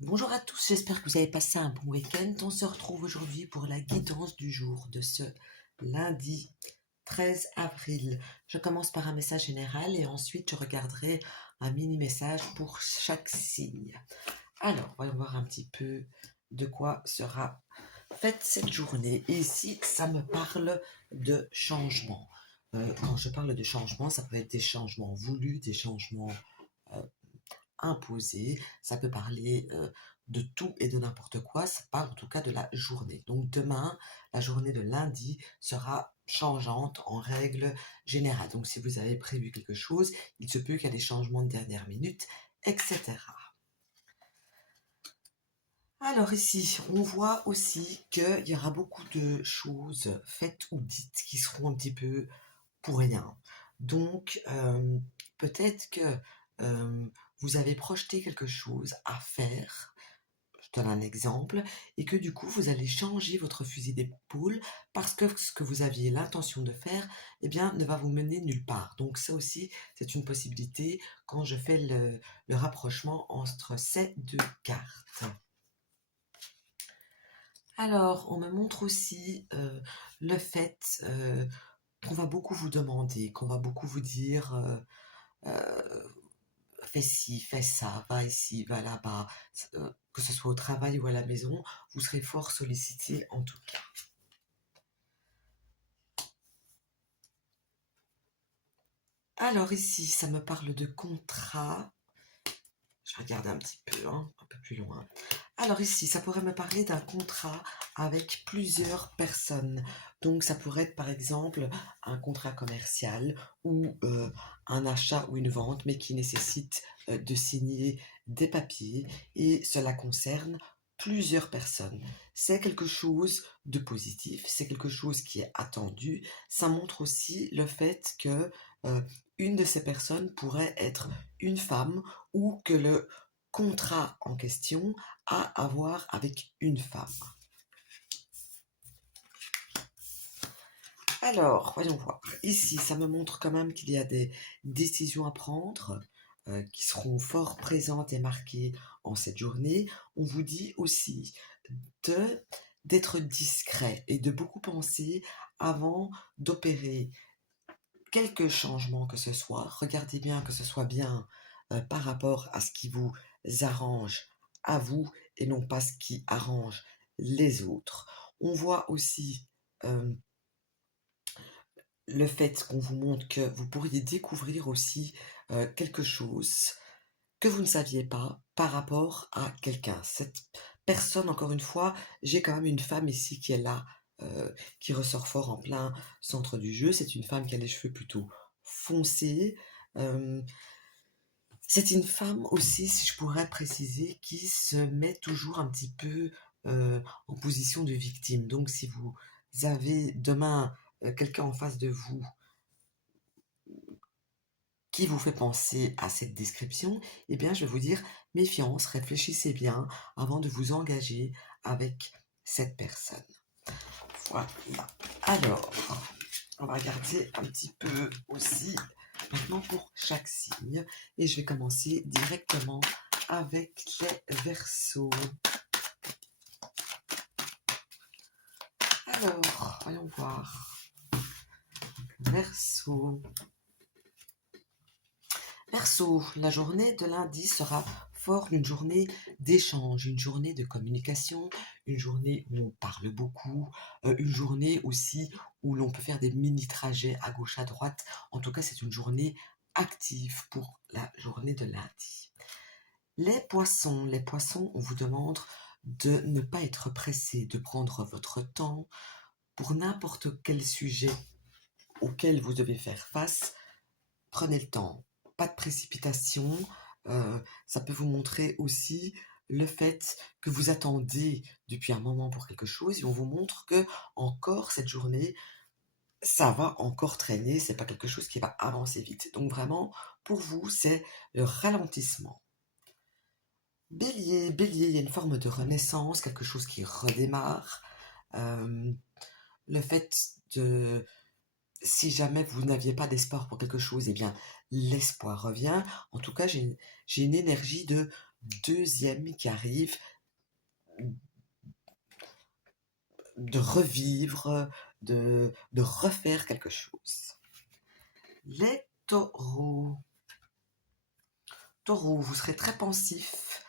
Bonjour à tous, j'espère que vous avez passé un bon week-end. On se retrouve aujourd'hui pour la guidance du jour de ce lundi 13 avril. Je commence par un message général et ensuite je regarderai un mini message pour chaque signe. Alors, voyons voir un petit peu de quoi sera faite cette journée. Et ici, ça me parle de changement. Quand je parle de changement, ça peut être des changements voulus, des changements euh, imposé, ça peut parler de tout et de n'importe quoi, ça parle en tout cas de la journée. Donc demain, la journée de lundi sera changeante en règle générale. Donc si vous avez prévu quelque chose, il se peut qu'il y ait des changements de dernière minute, etc. Alors ici, on voit aussi qu'il y aura beaucoup de choses faites ou dites qui seront un petit peu pour rien. Donc, peut-être que vous avez projeté quelque chose à faire, je donne un exemple, et que du coup, vous allez changer votre fusil d'épaule parce que ce que vous aviez l'intention de faire, eh bien, ne va vous mener nulle part. Donc, ça aussi, c'est une possibilité quand je fais le rapprochement entre ces deux cartes. Alors, on me montre aussi le fait qu'on va beaucoup vous demander, qu'on va beaucoup vous dire fais ci, fais ça, va ici, va là-bas, que ce soit au travail ou à la maison, vous serez fort sollicité en tout cas. Alors ici, ça me parle de contrat. Je regarde un petit peu, hein, un peu plus loin. Alors ici, ça pourrait me parler d'un contrat avec plusieurs personnes. Donc ça pourrait être par exemple un contrat commercial ou un achat ou une vente, mais qui nécessite de signer des papiers et cela concerne plusieurs personnes. C'est quelque chose de positif, c'est quelque chose qui est attendu. Ça montre aussi le fait que euh, une de ces personnes pourrait être une femme ou que le contrat en question a à voir avec une femme. Alors, voyons voir. Ici, ça me montre quand même qu'il y a des décisions à prendre qui seront fort présentes et marquées en cette journée. On vous dit aussi de d'être discret et de beaucoup penser avant d'opérer quelque changement que ce soit. Regardez bien que ce soit bien par rapport à ce qui vous arrange à vous et non pas ce qui arrange les autres. On voit aussi euh, le fait qu'on vous montre que vous pourriez découvrir aussi quelque chose que vous ne saviez pas par rapport à quelqu'un. Cette personne, encore une fois, j'ai quand même une femme ici qui est là, qui ressort fort en plein centre du jeu. C'est une femme qui a les cheveux plutôt foncés. Euh, c'est une femme aussi, si je pourrais préciser, qui se met toujours un petit peu en position de victime. Donc si vous avez demain quelqu'un en face de vous qui vous fait penser à cette description, eh bien, je vais vous dire, méfiance, réfléchissez bien avant de vous engager avec cette personne. Voilà. Alors, on va regarder un petit peu aussi maintenant pour chaque signe. Et je vais commencer directement avec les Verseaux. Alors, voyons voir. Verseau. Verseau, la journée de lundi sera fort une journée d'échange, une journée de communication, une journée où on parle beaucoup, une journée aussi où l'on peut faire des mini-trajets à gauche, à droite. En tout cas, c'est une journée active pour la journée de lundi. Les poissons, on vous demande de ne pas être pressé, de prendre votre temps pour n'importe quel sujet auquel vous devez faire face. Prenez le temps, pas de précipitation. Ça peut vous montrer aussi le fait que vous attendez depuis un moment pour quelque chose et on vous montre que encore cette journée, ça va encore traîner, c'est pas quelque chose qui va avancer vite. Donc vraiment, pour vous, c'est le ralentissement. Bélier, bélier, il y a une forme de renaissance, quelque chose qui redémarre. Euh, le fait de si jamais vous n'aviez pas d'espoir pour quelque chose, eh bien, l'espoir revient. En tout cas, j'ai une énergie de deuxième qui arrive de revivre, de refaire quelque chose. Les taureaux. Taureau, vous serez très pensif.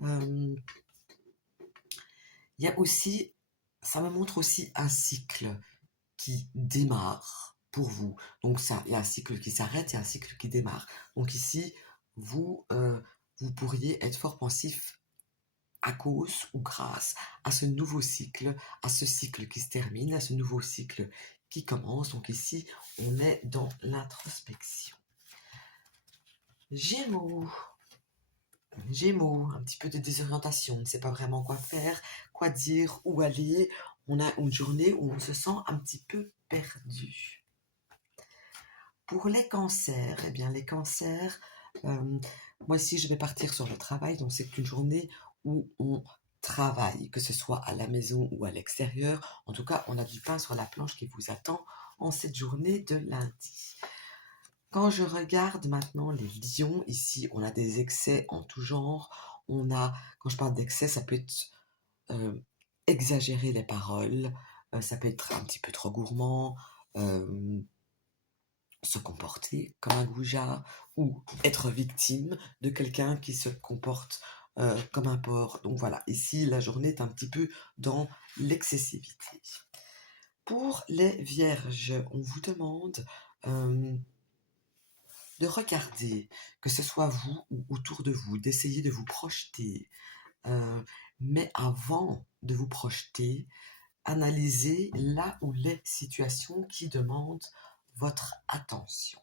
Il y a aussi, ça me montre aussi un cycle qui démarre pour vous. Donc ça, il y a un cycle qui s'arrête et un cycle qui démarre. Donc ici, vous pourriez être fort pensif à cause ou grâce à ce nouveau cycle, à ce cycle qui se termine, à ce nouveau cycle qui commence. Donc ici, on est dans l'introspection. Gémeaux. Gémeaux, un petit peu de désorientation, on ne sait pas vraiment quoi faire, quoi dire, où aller. On a une journée où on se sent un petit peu perdu. Pour les cancers, eh bien les cancers, moi ici je vais partir sur le travail, donc c'est une journée où on travaille, que ce soit à la maison ou à l'extérieur. En tout cas, on a du pain sur la planche qui vous attend en cette journée de lundi. Quand je regarde maintenant les lions, ici on a des excès en tout genre. Quand je parle d'excès, ça peut être exagérer les paroles, ça peut être un petit peu trop gourmand, se comporter comme un goujat ou être victime de quelqu'un qui se comporte comme un porc. Donc voilà, ici la journée est un petit peu dans l'excessivité. Pour les vierges, on vous demande de regarder, que ce soit vous ou autour de vous, d'essayer de vous projeter. Mais avant de vous projeter, analysez là où les situations qui demandent votre attention.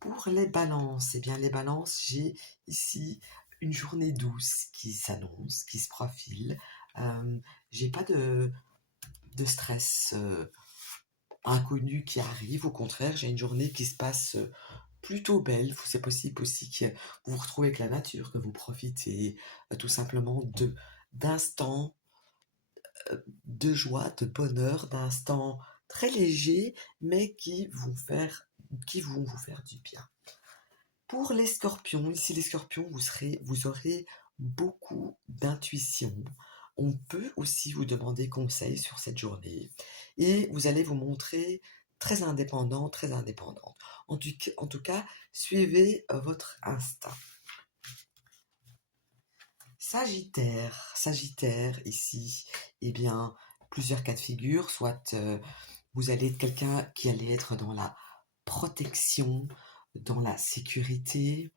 Pour les balances, eh bien les balances, j'ai ici une journée douce qui s'annonce, qui se profile. J'ai pas de stress inconnu qui arrive, au contraire, j'ai une journée qui se passe plutôt belle. C'est possible aussi que vous vous retrouvez avec la nature, que vous profitez tout simplement d'instants de joie, de bonheur, d'instants très légers, mais qui vont vous faire du bien. Pour les scorpions, ici les scorpions, vous aurez beaucoup d'intuition. On peut aussi vous demander conseil sur cette journée et vous allez vous montrer très indépendant, très indépendante. En tout cas, suivez votre instinct. Sagittaire ici, eh bien, plusieurs cas de figure, soit vous allez être quelqu'un qui allait être dans la protection, dans la sécurité,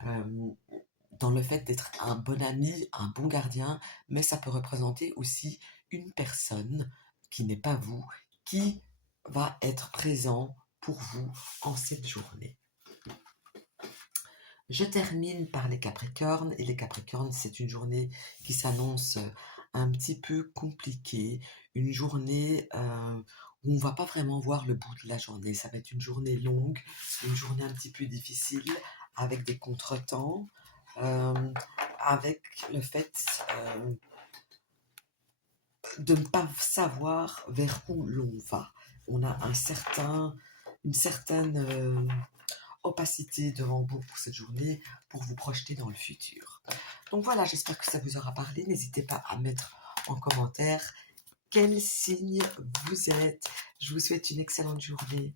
dans le fait d'être un bon ami, un bon gardien, mais ça peut représenter aussi une personne qui n'est pas vous, qui va être présent pour vous en cette journée. Je termine par les Capricornes, et les Capricornes, c'est une journée qui s'annonce un petit peu compliquée, une journée où on ne va pas vraiment voir le bout de la journée. Ça va être une journée longue, une journée un petit peu difficile, avec des contretemps, avec le fait de ne pas savoir vers où l'on va. On a une certaine opacité devant vous pour cette journée, pour vous projeter dans le futur. Donc voilà, j'espère que ça vous aura parlé. N'hésitez pas à mettre en commentaire quel signe vous êtes. Je vous souhaite une excellente journée.